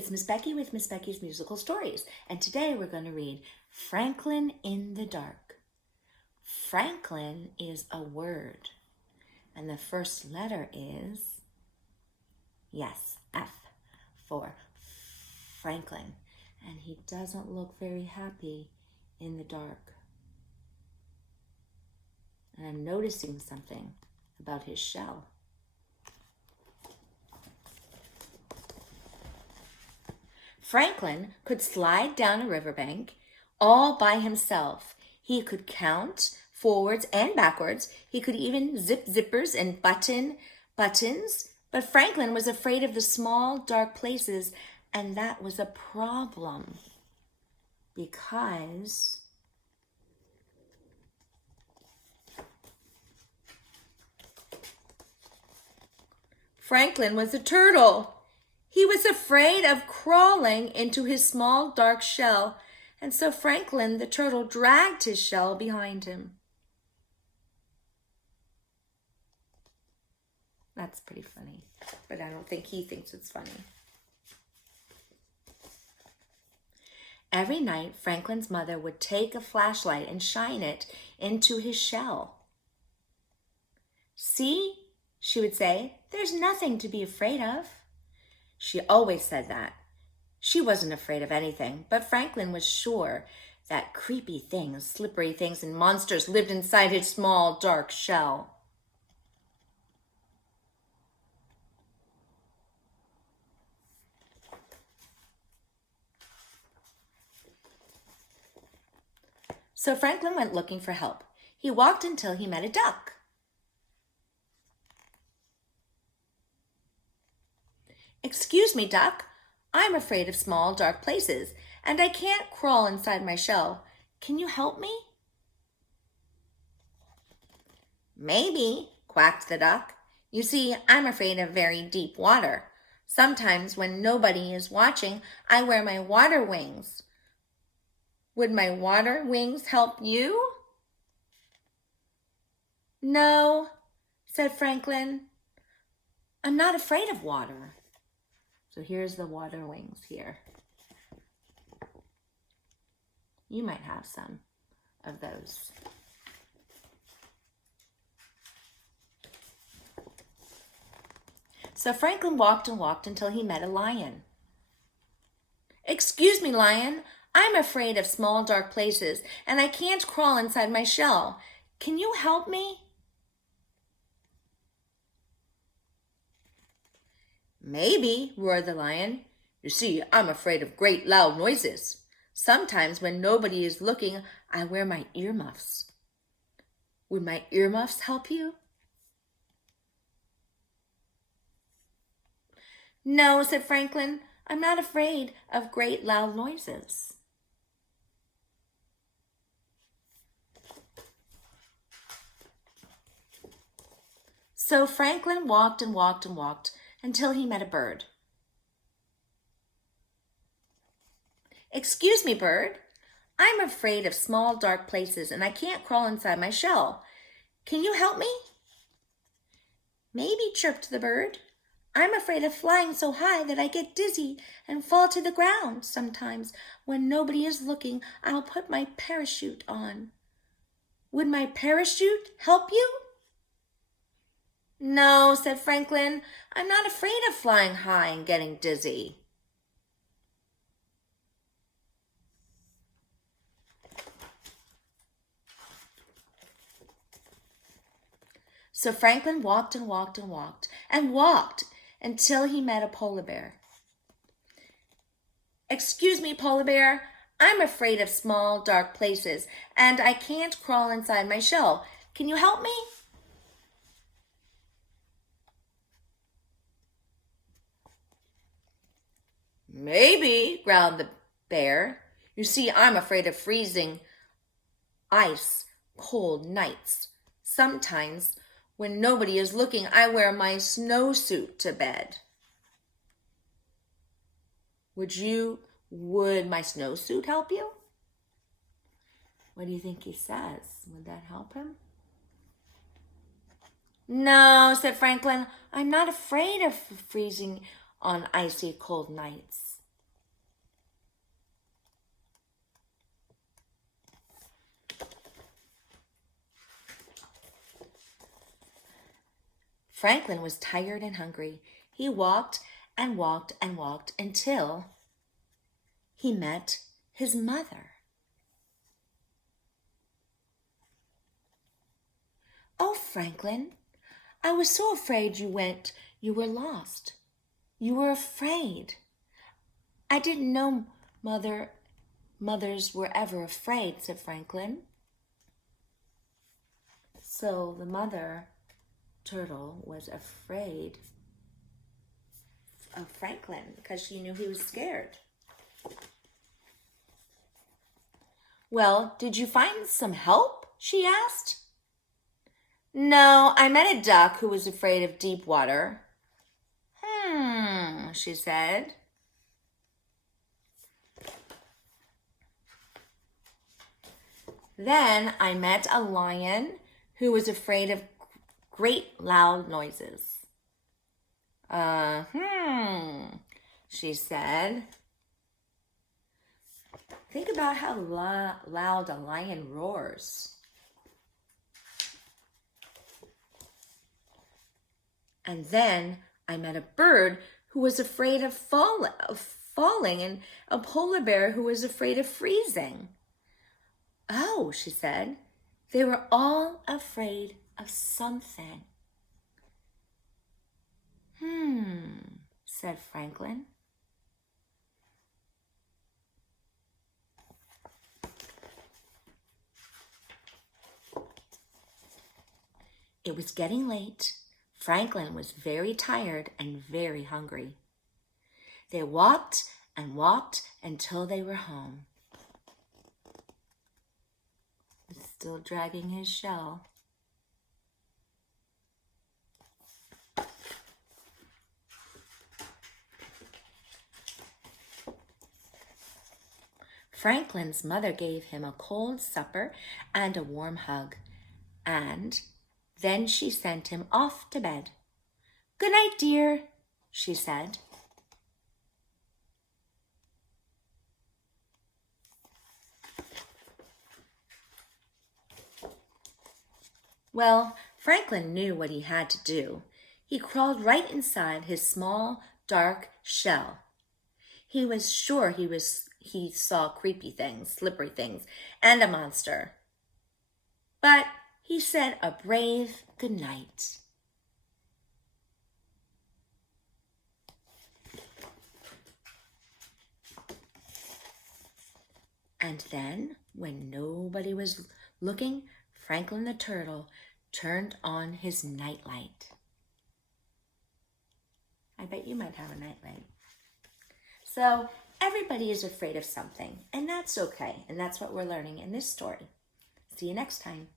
It's Miss Becky with Miss Becky's Musical Stories, and today we're going to read Franklin in the Dark. Franklin is a word, and the first letter is, yes, F for Franklin, and he doesn't look very happy in the dark. And I'm noticing something about his shell. Franklin could slide down a riverbank all by himself. He could count forwards and backwards. He could even zip zippers and button buttons. But Franklin was afraid of the small, dark places, and that was a problem because Franklin was a turtle. He was afraid of crawling into his small, dark shell, and so Franklin the turtle dragged his shell behind him. That's pretty funny, but I don't think he thinks it's funny. Every night, Franklin's mother would take a flashlight and shine it into his shell. "See," she would say, "there's nothing to be afraid of." She always said that. She wasn't afraid of anything, but Franklin was sure that creepy things, slippery things, and monsters lived inside his small, dark shell. So Franklin went looking for help. He walked until he met a duck. "Excuse me, duck. I'm afraid of small, dark places, and I can't crawl inside my shell. Can you help me?" "Maybe," quacked the duck. "You see, I'm afraid of very deep water. Sometimes when nobody is watching, I wear my water wings. Would my water wings help you?" "No," said Franklin. "I'm not afraid of water." So here's the water wings here. You might have some of those. So Franklin walked and walked until he met a lion. "Excuse me, lion. I'm afraid of small, dark places, and I can't crawl inside my shell. Can you help me?" "Maybe," roared the lion. "You see, I'm afraid of great loud noises. Sometimes when nobody is looking, I wear my earmuffs. Would my earmuffs help you?" "No," said Franklin. "I'm not afraid of great loud noises." So Franklin walked and walked and walked until he met a bird. "Excuse me, bird. I'm afraid of small, dark places, and I can't crawl inside my shell. Can you help me?" "Maybe," chirped the bird. "I'm afraid of flying so high that I get dizzy and fall to the ground. Sometimes when nobody is looking, I'll put my parachute on. Would my parachute help you?" "No," said Franklin. "I'm not afraid of flying high and getting dizzy." So Franklin walked and walked and walked and walked until he met a polar bear. "Excuse me, polar bear. I'm afraid of small, dark places, and I can't crawl inside my shell. Can you help me?" "Maybe," growled the bear. "You see, I'm afraid of freezing ice, cold nights. Sometimes when nobody is looking, I wear my snowsuit to bed. Would my snowsuit help you?" What do you think he says? Would that help him? "No," said Franklin. "I'm not afraid of freezing on icy cold nights." Franklin was tired and hungry. He walked and walked and walked until he met his mother. "Oh, Franklin, I was so afraid you were lost. You were afraid. I didn't know mothers were ever afraid," said Franklin. So the mother turtle was afraid of Franklin because she knew he was scared. "Well, did you find some help?" she asked. "No, I met a duck who was afraid of deep water." She said. "Then I met a lion who was afraid of great loud noises." She said. Think about how loud a lion roars. "And then I met a bird who was afraid of falling and a polar bear who was afraid of freezing." "Oh," she said, "they were all afraid of something." Said Franklin. It was getting late. Franklin was very tired and very hungry. They walked and walked until they were home. He's still dragging his shell. Franklin's mother gave him a cold supper and a warm hug, and then she sent him off to bed. "Good night, dear," she said. Well, Franklin knew what he had to do. He crawled right inside his small, dark shell. He was sure he saw creepy things, slippery things, and a monster. But he said a brave good night. And then, when nobody was looking, Franklin the turtle turned on his nightlight. I bet you might have a nightlight. So everybody is afraid of something, and that's okay. And that's what we're learning in this story. See you next time.